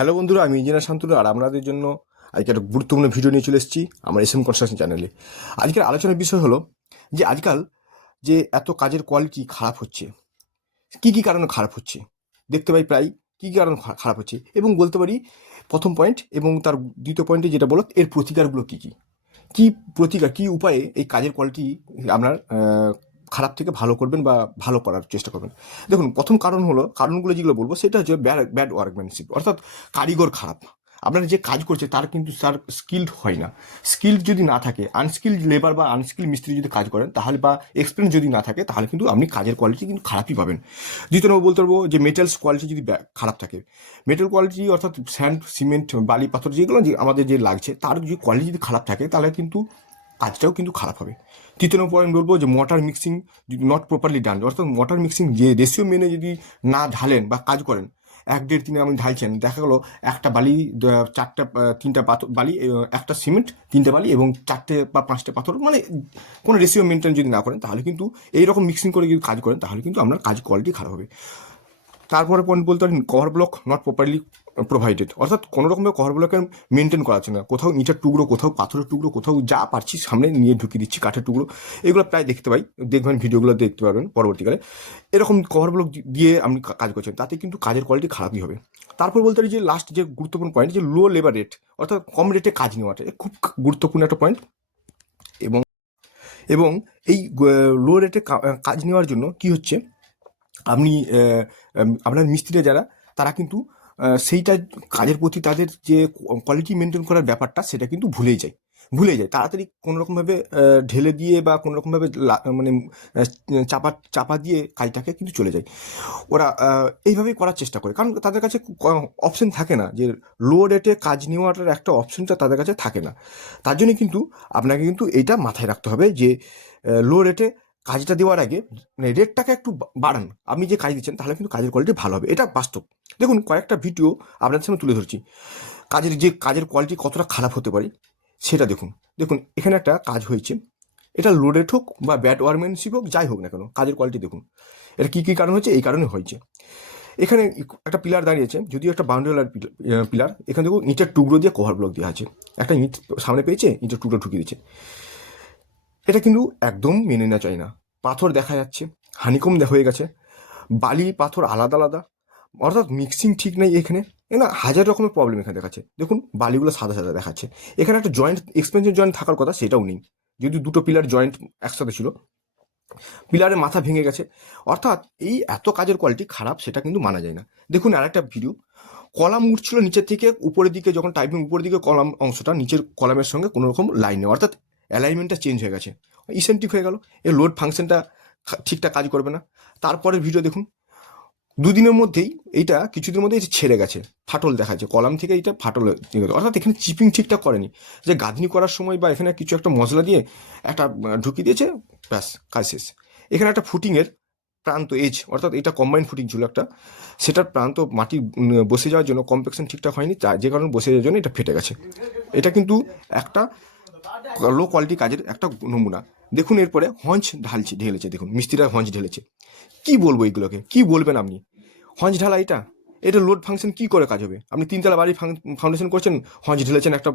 Hello বন্ধুরা, আমি engineer Shantanu আর আপনাদের জন্য আজকে একটা গুরুত্বপূর্ণ ভিডিও নিয়ে চলে এসেছি আমার এসএম কনস্ট্রাকশন চ্যানেলে। আজকের আলোচনার বিষয় হলো যে আজকাল যে এত কাজের কোয়ালিটি খারাপ হচ্ছে, কী কী কারণে খারাপ হচ্ছে দেখতে পাই প্রায় কী কী কারণে খারাপ হচ্ছে, এবং বলতে পারি প্রথম পয়েন্ট এবং তার দ্বিতীয় পয়েন্টে যেটা বলো এর প্রতিকারগুলো কী কী, কী প্রতিকার কী উপায়ে এই কাজের কোয়ালিটি আপনার খারাপ থেকে ভালো করবেন বা ভালো করার চেষ্টা করবেন। দেখুন, প্রথম কারণ হলো, কারণগুলো যেগুলো বলবো সেটা হচ্ছে ব্যাড ওয়ার্কম্যানশিপ, অর্থাৎ কারিগর খারাপ। আপনারা যে কাজ করছে তার কিন্তু তার স্কিল্ড হয় না। স্কিল্ড যদি না থাকে, আনস্কিল্ড লেবার বা আনস্কিল্ড মিস্ত্রি যদি কাজ করেন তাহলে, বা এক্সপিরিয়েন্স যদি না থাকে তাহলে কিন্তু আপনি কাজের কোয়ালিটি কিন্তু খারাপই পাবেন। দ্বিতীয় নম্বর বলতে পারবো যে মেটেলস কোয়ালিটি যদি খারাপ থাকে, মেটেল কোয়ালিটি অর্থাৎ স্যান্ড, সিমেন্ট, বালি, পাথর যেগুলো যে আমাদের যে লাগছে তার যদি কোয়ালিটি যদি খারাপ থাকে তাহলে কিন্তু কাজটাও কিন্তু খারাপ হবে। তৃতীয় নম্বর পয়েন্ট বলবো যে ওয়াটার মিক্সিং যদি নট প্রপারলি ডান, অর্থাৎ ওয়াটার মিক্সিং যে রেশিও মেনে যদি না ঢালেন বা কাজ করেন, 1-1.5-3 আপনি ঢালছেন, দেখা গেলো একটা বালি, তিনটা পাথর বালি, একটা সিমেন্ট, তিনটে বালি এবং 4টে বা 5টে পাথর, মানে কোনো রেশিও মেনটেন যদি না করেন তাহলে কিন্তু এইরকম মিক্সিং করে যদি কাজ করেন তাহলে কিন্তু আপনার কাজ কোয়ালিটি খারাপ হবে। তারপরে পয়েন্ট বলতে পারেন cover block not properly provided, অর্থাৎ কোনো রকমের কভার ব্লকের মেনটেন করা আছে না, কোথাও ইটের টুকরো, কোথাও পাথরের টুকরো, কোথাও যা পারছি সামনে নিয়ে ঢুকিয়ে দিচ্ছি কাঠের টুকরো, এগুলো প্রায় দেখতে পাই, দেখবেন ভিডিওগুলো দেখতে পারবেন পরবর্তীকালে। এরকম কভার ব্লক দিয়ে আপনি কাজ করছেন তাতে কিন্তু কাজের কোয়ালিটি খারাপই হবে। তারপর বলতে পারি যে লাস্ট যে গুরুত্বপূর্ণ পয়েন্ট, যে লো লেবার রেট, অর্থাৎ কম রেটে কাজ নেওয়াটা খুব গুরুত্বপূর্ণ একটা পয়েন্ট। এবং এবং এই লো রেটে কাজ নেওয়ার জন্য কি হচ্ছে, আপনি আপনার মিস্ত্রিরা যারা, তারা কিন্তু সেইটা কাজের প্রতি তাদের যে কোয়ালিটি মেনটেন করার ব্যাপারটা সেটা কিন্তু ভুলে যায় তাড়াতাড়ি কোনোরকমভাবে ঢেলে দিয়ে বা কোনোরকমভাবে মানে চাপা চাপা দিয়ে কাজটাকে কিন্তু চলে যায়। ওরা এইভাবেই করার চেষ্টা করে, কারণ তাদের কাছে অপশন থাকে না, যে লো রেটে কাজ নেওয়াটার একটা অপশনটা তাদের কাছে থাকে না। তার জন্য কিন্তু আপনাকে কিন্তু এইটা মাথায় রাখতে হবে যে লো রেটে কাজটা দেওয়ার আগে মানে রেটটাকে একটু বাড়ান। আপনি যে কাজ দিচ্ছেন তাহলে কিন্তু কাজের কোয়ালিটি ভালো হবে, এটা বাস্তব। দেখুন, কয়েকটা ভিডিও আপনাদের সামনে তুলে ধরছি, কাজের কোয়ালিটি কতটা খারাপ হতে পারে সেটা দেখুন। দেখুন, এখানে একটা কাজ হয়েছে, এটা লো রেট হোক বা ব্যাড ওয়ার্কম্যানশিপ হোক, যাই হোক না কেন, কাজের কোয়ালিটি দেখুন। এটা কী কী কারণ হচ্ছে, এই কারণে হয়েছে। এখানে একটা পিলার দাঁড়িয়েছে, যদিও একটা বাউন্ডারি পিলার, এখানে দেখুন ইটের টুকরো দিয়ে কভার ব্লক দেওয়া আছে, একটা ইট সামনে পেয়েছে, ইটের টুকরো ঢুকিয়ে দিচ্ছে। এটা কিন্তু একদম মেনে নেওয়া যায় না। পাথর দেখা যাচ্ছে হানিকম হয়ে গেছে, বালি পাথর আলাদা আলাদা, অর্থাৎ মিক্সিং ঠিক নেই এখানে। না, হাজার রকমের প্রবলেম এখানে দেখাচ্ছে। দেখুন, বালিগুলো সাদা সাদা দেখাচ্ছে, এখানে একটা জয়েন্ট, এক্সপেন্সিভ জয়েন্ট থাকার কথা সেটাও নেই, যদি দুটো পিলার জয়েন্ট একসাথে ছিল, পিলারের মাথা ভেঙে গেছে। অর্থাৎ এই এত কাজের কোয়ালিটি খারাপ সেটা কিন্তু মানা যায় না। দেখুন, আর একটা ভিডিও, কলাম উঠছিল নিচের থেকে উপরের দিকে, যখন টাইপিং উপরের দিকে কলাম অংশটা নিচের কলামের সঙ্গে কোনো রকম লাইন নেই, অর্থাৎ অ্যালাইনমেন্টটা চেঞ্জ হয়ে গেছে, ইসেন্টিক হয়ে গেল, এই লোড ফাংশনটা ঠিকঠাক কাজ করবে না। তারপরের ভিডিও দেখুন, দুদিনের মধ্যেই এইটা, কিছুদিনের মধ্যেই এটা ছেড়ে গেছে, ফাটল দেখা যাচ্ছে কলাম থেকে, এইটা ফাটল হয়ে গেছে। অর্থাৎ এখানে চিপিং ঠিকঠাক করেনি, যে গাঁথনি করার সময় বা এখানে কিছু একটা মশলা দিয়ে একটা ঢুকিয়ে দিয়েছে, ব্যাস কাজ শেষ। এখানে একটা ফুটিংয়ের প্রান্ত এজ, অর্থাৎ এটা কম্বাইন্ড ফুটিং ছিল একটা, সেটার প্রান্ত মাটি বসে যাওয়ার জন্য কম্প্যাকশন ঠিকঠাক হয়নি, যে কারণে বসে যাওয়ার জন্য এটা ফেটে গেছে। এটা কিন্তু একটা লো কোয়ালিটি কাজের একটা নমুনা। দেখুন, এরপরে হঞ্চ ঢেলেছে, দেখুন মিস্ত্রিরা হঞ্চ ঢেলেছে। কি বলবো এগুলোকে, কি বলবেন আপনি? হঞ্চ ঢালা, এটা লোড ফাংশন কি করে কাজ হবে? আপনি তিনতলা বাড়ি ফাউন্ডেশন করছেন, হঞ্চ ঢেলেছেন, একটা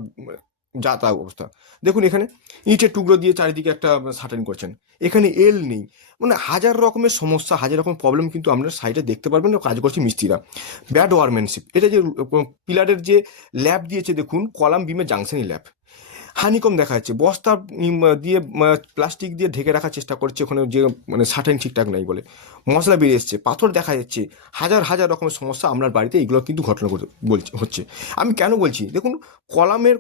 যা তা অবস্থা। দেখুন, এখানে ইটের টুকরো দিয়ে চারিদিকে একটা সাটান করছেন, এখানে এল নেই, মানে হাজার রকমের সমস্যা, হাজার রকম প্রবলেম কিন্তু আপনার সাইডে দেখতে পারবেন কাজ করছে মিস্ত্রিরা। ব্যাড ওয়ার্কম্যানশিপ, এটা যে পিলারের যে ল্যাব দিয়েছে, দেখুন কলাম বিমের জাংশনই ল্যাব, হানিকম দেখা যাচ্ছে, বস্তা দিয়ে প্লাস্টিক দিয়ে ঢেকে রাখার চেষ্টা করছে, ওখানে যে মানে সার্টেন ঠিকঠাক নাই বলে মশলা বেরিয়ে এসছে, পাথর দেখা যাচ্ছে, হাজার হাজার রকমের সমস্যা আপনার বাড়িতে এইগুলো কিন্তু ঘটনা হচ্ছে। আমি কেন বলছি, দেখুন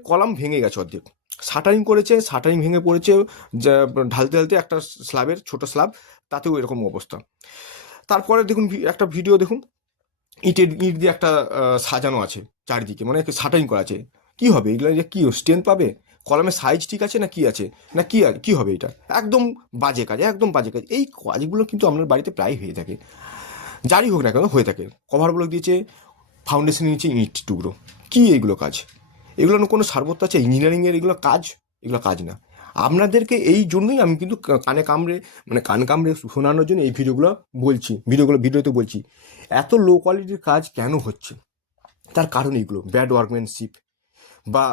কলাম ভেঙে গেছে অর্ধেক, শাটারিং করেছে, শাটারিং ভেঙে পড়েছে, ঢালতে ঢালতে একটা স্ল্যাবের ছোট স্ল্যাব, তাতেও এরকম অবস্থা। তারপরে দেখুন একটা ভিডিও দেখুন, ইট দিয়ে একটা সাজানো আছে চারিদিকে, মানে শাটারিং করা আছে। কি হবে এগুলো, যে কি স্ট্রেংথ পাবে? কলমের সাইজ ঠিক আছে না কি আছে, না কি হবে এটা? একদম বাজে কাজ, একদম বাজে কাজ। এই কাজগুলো কিন্তু আপনার বাড়িতে প্রায় হয়ে থাকে, যারই হোক না কেন হয়ে থাকে। কভার ব্লক দিয়েছে, ফাউন্ডেশন নিয়েছে, ইট টুকরো, কি এগুলো কাজ? এগুলো কোনো সারবত্তা আছে ইঞ্জিনিয়ারিংয়ের? এগুলো কাজ না। আপনাদেরকে এই জন্যই আমি কিন্তু কান কামড়ে শোনানোর জন্য এই ভিডিওতে বলছি, এত লো কোয়ালিটির কাজ কেন হচ্ছে, তার কারণ এইগুলো ব্যাড ওয়ার্কম্যানশিপ বা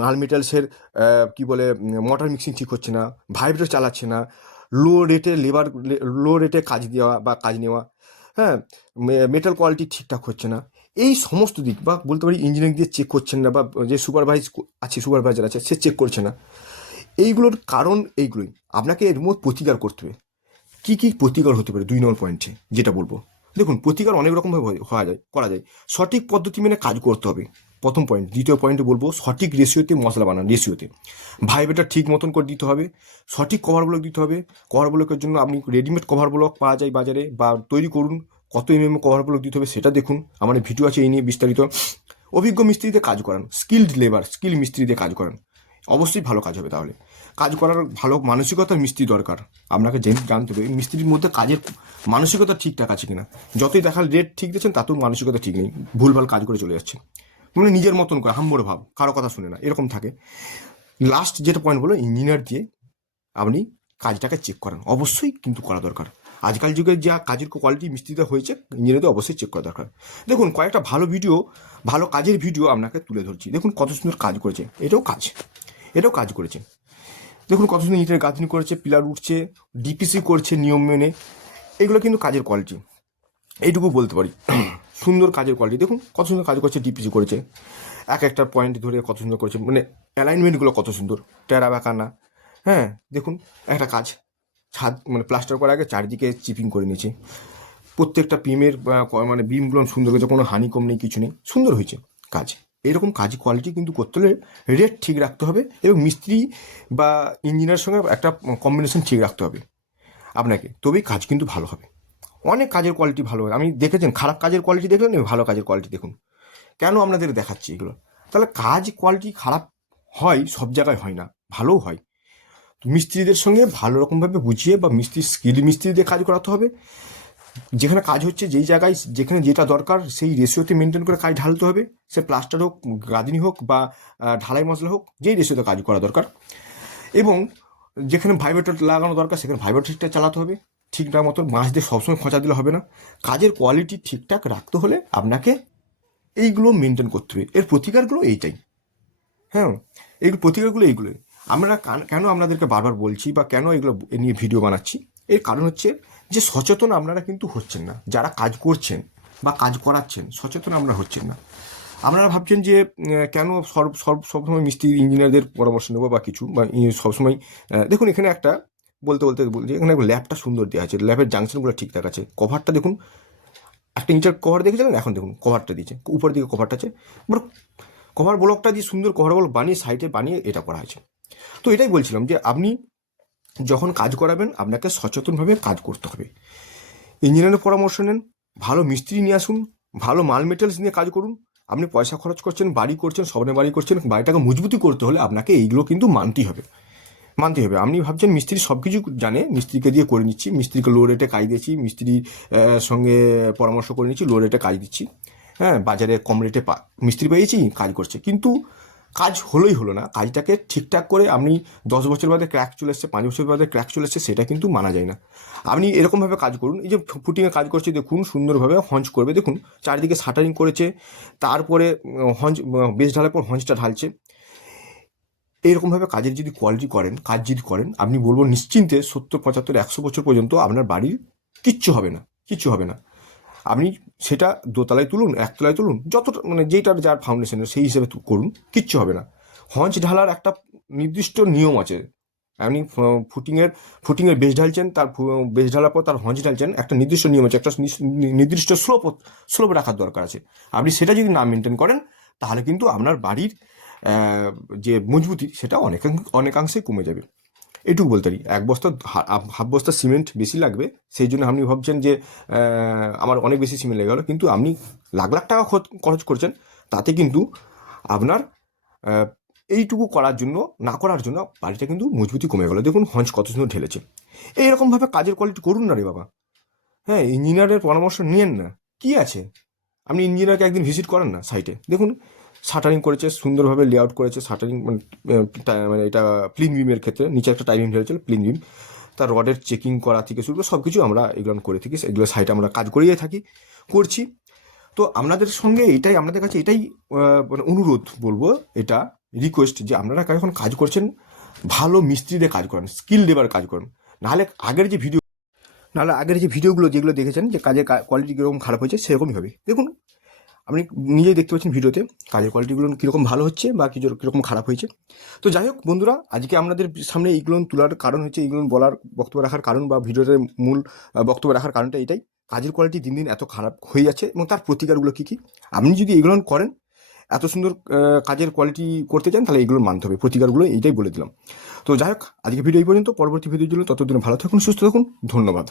মাল মেটালসের কী বলে মোটর মিক্সিং ঠিক হচ্ছে না, ভাইব্রেটর চালাচ্ছে না, লো রেটে কাজ দেওয়া বা কাজ নেওয়া, হ্যাঁ, মেটাল কোয়ালিটি ঠিকঠাক হচ্ছে না, এই সমস্ত দিক বা বলতে পারি ইঞ্জিনিয়ারিং দিয়ে চেক করছেন না, বা যে সুপারভাইজার আছে সে চেক করছে না। এইগুলোর কারণ এইগুলোই। আপনাকে এর মধ্যে প্রতিকার করতে হবে। কী কী প্রতিকার হতে পারে 2 নম্বর পয়েন্টে যেটা বলবো, দেখুন প্রতিকার অনেক রকমভাবে করা যায়। সঠিক পদ্ধতি মেনে কাজ করতে হবে, প্রথম পয়েন্ট। দ্বিতীয় পয়েন্টে বলবো সঠিক রেশিওতে মশলা বানান, রেশিওতে ভাইব্রেটার ঠিক মতন করে দিতে হবে, সঠিক কভার ব্লক দিতে হবে। কভার ব্লকের জন্য আপনি রেডিমেড কভার ব্লক পাওয়া যায় বাজারে, বা তৈরি করুন। কত কভার ব্লক দিতে হবে সেটা দেখুন, আমার ভিডিও আছে এই নিয়ে বিস্তারিত। অভিজ্ঞ মিস্ত্রিতে কাজ করান, স্কিল মিস্ত্রিতে কাজ করান, অবশ্যই ভালো কাজ হবে। তাহলে কাজ করার ভালো মানসিকতার মিস্ত্রি দরকার। আপনাকে জানতে হবে মিস্ত্রির মধ্যে কাজের মানসিকতা ঠিকঠাক আছে কিনা। যতই দেখার রেট ঠিক দিচ্ছেন তাতেও মানসিকতা ঠিক নেই, ভুলভাল কাজ করে চলে যাচ্ছে, মানে নিজের মতন করে হাম্বড় ভাব, কারো কথা শুনে না, এরকম থাকে। লাস্ট যেটা পয়েন্ট বলো, ইঞ্জিনিয়ার দিয়ে আপনি কাজটাকে চেক করান, অবশ্যই কিন্তু করা দরকার। আজকাল যুগে যা কাজের কোয়ালিটি মিস্ত্রিতে হয়েছে, ইঞ্জিনিয়ারদের অবশ্যই চেক করা দরকার। দেখুন কয়েকটা ভালো কাজের ভিডিও আপনাকে তুলে ধরছি। দেখুন কত সুন্দর কাজ করেছে, এটাও কাজ করেছে। দেখুন কত সুন্দর ইটের গাঁথনি করেছে, পিলার উঠছে, ডিপিসি করছে নিয়ম মেনে। এগুলো কিন্তু কাজের কোয়ালিটি, এইটুকু বলতে পারি। সুন্দর কাজের কোয়ালিটি, দেখুন কত সুন্দর কাজ করছে, ডিপিসি করেছে, এক একটা পয়েন্ট ধরে কত সুন্দর করেছে, মানে অ্যালাইনমেন্টগুলো কত সুন্দর, টেরা বাঁকা না। হ্যাঁ, দেখুন একটা কাজ, ছাদ মানে প্লাস্টার করার আগে চারিদিকে চিপিং করে নিয়েছে, প্রত্যেকটা বিমের মানে বিমগুলো সুন্দর হয়েছে, কোনো হানি কম নেই, কিছু নেই, সুন্দর হয়েছে কাজ। এরকম কাজ কোয়ালিটি কিন্তু করতে হলে রেট ঠিক রাখতে হবে, এবং মিস্ত্রি বা ইঞ্জিনিয়ারের সঙ্গে একটা কম্বিনেশন ঠিক রাখতে হবে আপনাকে, তবেই কাজ কিন্তু ভালো হবে। অনেক কাজের কোয়ালিটি ভালো হয়, আমি দেখেছেন খারাপ কাজের কোয়ালিটি দেখলেন, ভালো কাজের কোয়ালিটি দেখুন। কেন আপনাদের দেখাচ্ছি এগুলো? তাহলে কাজ কোয়ালিটি খারাপ হয়, সব জায়গায় হয় না, ভালোও হয়। মিস্ত্রিদের সঙ্গে ভালো রকমভাবে বুঝিয়ে বা স্কিল মিস্ত্রি দিয়ে কাজ করাতে হবে। যেখানে কাজ হচ্ছে, যেই জায়গায় যেখানে যেটা দরকার সেই রেশিওতে মেনটেন করে কাজ ঢালতে হবে। সে প্লাস্টার হোক, গাঁথনি হোক, বা ঢালাই মশলা হোক, যেই রেশিওতে কাজ করা দরকার। এবং যেখানে ভাইব্রেটর লাগানো দরকার সেখানে ভাইব্রেটরটা চালাতে হবে ঠিকঠাক মতন। মাছ দিয়ে সবসময় খোঁচা দিলে হবে না। কাজের কোয়ালিটি ঠিকঠাক রাখতে হলে আপনাকে এইগুলো মেনটেন করতে হবে। এর প্রতিকারগুলো এইটাই। হ্যাঁ, এই প্রতিকারগুলো এইগুলোই। আমরা কেন আপনাদেরকে বারবার বলছি বা কেন এগুলো নিয়ে ভিডিও বানাচ্ছি, এর কারণ হচ্ছে যে সচেতন আপনারা কিন্তু হচ্ছেন না, যারা কাজ করছেন বা কাজ করাচ্ছেন সচেতন আপনারা হচ্ছেন না। আপনারা ভাবছেন যে কেন সবসময় মিস্ত্রি ইঞ্জিনিয়ারদের পরামর্শ নেবো বা কিছু, বা সবসময় দেখুন এখানে একটা বলতে বলছি, এখানে ল্যাবটা সুন্দর দেওয়া আছে, ল্যাবের জাংশনগুলো ঠিকঠাক আছে, কভারটা দেখুন, একটা ইঞ্চার কভার দেখেছিলেন, এখন দেখুন কভারটা দিয়েছে, উপর দিকে কভারটা আছে, কভার ব্লকটা দিয়ে সুন্দর কভার ব্লক বানিয়ে সাইডে বানিয়ে এটা করা হয়েছে। তো এটাই বলছিলাম যে আপনি যখন কাজ করাবেন আপনাকে সচেতনভাবে কাজ করতে হবে। ইঞ্জিনিয়ারের পরামর্শ নেন, ভালো মিস্ত্রি নিয়ে আসুন, ভালো মাল মেটেরিয়ালস নিয়ে কাজ করুন। আপনি পয়সা খরচ করছেন, বাড়ি করছেন, স্বপ্নে বাড়ি করছেন, বাড়িটাকে মজবুতি করতে হলে আপনাকে এইগুলো কিন্তু মানতেই হবে। আপনি ভাবছেন মিস্ত্রি সব কিছু জানে, মিস্ত্রিকে দিয়ে করে নিচ্ছি, মিস্ত্রিকে লো রেটে কাজ দিচ্ছি, মিস্ত্রির সঙ্গে পরামর্শ করে নিচ্ছি, লো রেটে কাজ দিচ্ছি, হ্যাঁ, বাজারে কম রেটে মিস্ত্রি পেয়েছি, কাজ করছে, কিন্তু কাজ হলো না। কাজটাকে ঠিকঠাক করে আপনি 10 বছর বাদে ক্র্যাক চলে এসছে, 5 বছর বাদে ক্র্যাক চলে এসছে, সেটা কিন্তু মানা যায় না। আপনি এরকমভাবে কাজ করুন, এই যে ফুটিংয়ে কাজ করছে দেখুন, সুন্দরভাবে হঞ্চ করবে, দেখুন চারিদিকে শাটারিং করেছে, তারপরে হঞ্চ বেস ঢালার পর হঞ্চটা ঢালছে। এইরকমভাবে কাজের যদি কোয়ালিটি করেন, কাজ যদি করেন, আপনি বলবো নিশ্চিন্তে 70, 75, 100 বছর পর্যন্ত আপনার বাড়ির কিচ্ছু হবে না। আপনি সেটা দোতলায় তুলুন, একতলায় তুলুন, যতটা মানে যেটার যার ফাউন্ডেশনের সেই হিসেবে করুন, কিচ্ছু হবে না। হঞ্চ ঢালার একটা নির্দিষ্ট নিয়ম আছে। আপনি ফুটিংয়ের বেস ঢালছেন, তার বেস ঢালার পর তার হঞ্চ ঢালছেন, একটা নির্দিষ্ট নিয়ম আছে, একটা নির্দিষ্ট স্লোপ রাখার দরকার আছে। আপনি সেটা যদি না মেনটেন করেন তাহলে কিন্তু আপনার বাড়ির যে মজবুতি সেটা অনেকাংশে কমে যাবে। এটুকু বলতে পারি। হাফ বস্তা সিমেন্ট বেশি লাগবে, সেই জন্য আপনি ভাবছেন যে আমার অনেক বেশি সিমেন্ট লেগে গেলো, কিন্তু আপনি লাখ লাখ টাকা খরচ করছেন, তাতে কিন্তু আপনার এইটুকু না করার জন্য বাড়িটা কিন্তু মজবুতি কমে গেলো। দেখুন হঞ্চ কত সুন্দর ঢেলেছে। এইরকমভাবে কাজের কোয়ালিটি করুন না রে বাবা। হ্যাঁ, ইঞ্জিনিয়ারের পরামর্শ নিয়েন না, কি আছে, আপনি ইঞ্জিনিয়ারকে একদিন ভিজিট করেন না সাইটে, দেখুন শাটারিং করেছে, সুন্দরভাবে লেআউট করেছে, শাটারিং মানে এটা প্লিন বিমের ক্ষেত্রে নিচে একটা টাইমিং ঢেলেছিল, প্লিন বিম, তার রডের চেকিং করা থেকে শুরু করে সব কিছু আমরা এগুলো করে থাকি, এগুলো সাইটে আমরা কাজ করিয়ে করছি। তো আপনাদের সঙ্গে এটাই, আপনাদের কাছে এটাই মানে অনুরোধ বলবো, এটা রিকোয়েস্ট, যে আপনারা যখন কাজ করছেন ভালো মিস্ত্রিদের কাজ করেন, স্কিল লেবার কাজ করেন। নাহলে আগের যে ভিডিওগুলো যেগুলো দেখেছেন যে কাজের কোয়ালিটি কীরকম খারাপ হয়েছে সেরকমই হবে। দেখুন, আপনি নিজেই দেখতে পাচ্ছেন ভিডিওতে কাজের কোয়ালিটিগুলো কীরকম ভালো হচ্ছে বা কীরকম খারাপ হয়েছে। তো যাই হোক বন্ধুরা, আজকে আপনাদের সামনে এইগুলো তোলার কারণ হচ্ছে, এইগুলো বলার, বক্তব্য রাখার কারণ বা ভিডিওতে মূল বক্তব্য রাখার কারণটা এটাই, কাজের কোয়ালিটি দিন দিন এত খারাপ হয়ে যাচ্ছে এবং তার প্রতিকারগুলো কী কী। আপনি যদি এগুলো করেন, এত সুন্দর কাজের কোয়ালিটি করতে চান, তাহলে এগুলো মানতে হবে, প্রতিকারগুলো এইটাই বলে দিলাম। তো যাই হোক, আজকে ভিডিও এই পর্যন্ত। পরবর্তী ভিডিওর জন্য ততদিন ভালো থাকুন, সুস্থ থাকুন, ধন্যবাদ।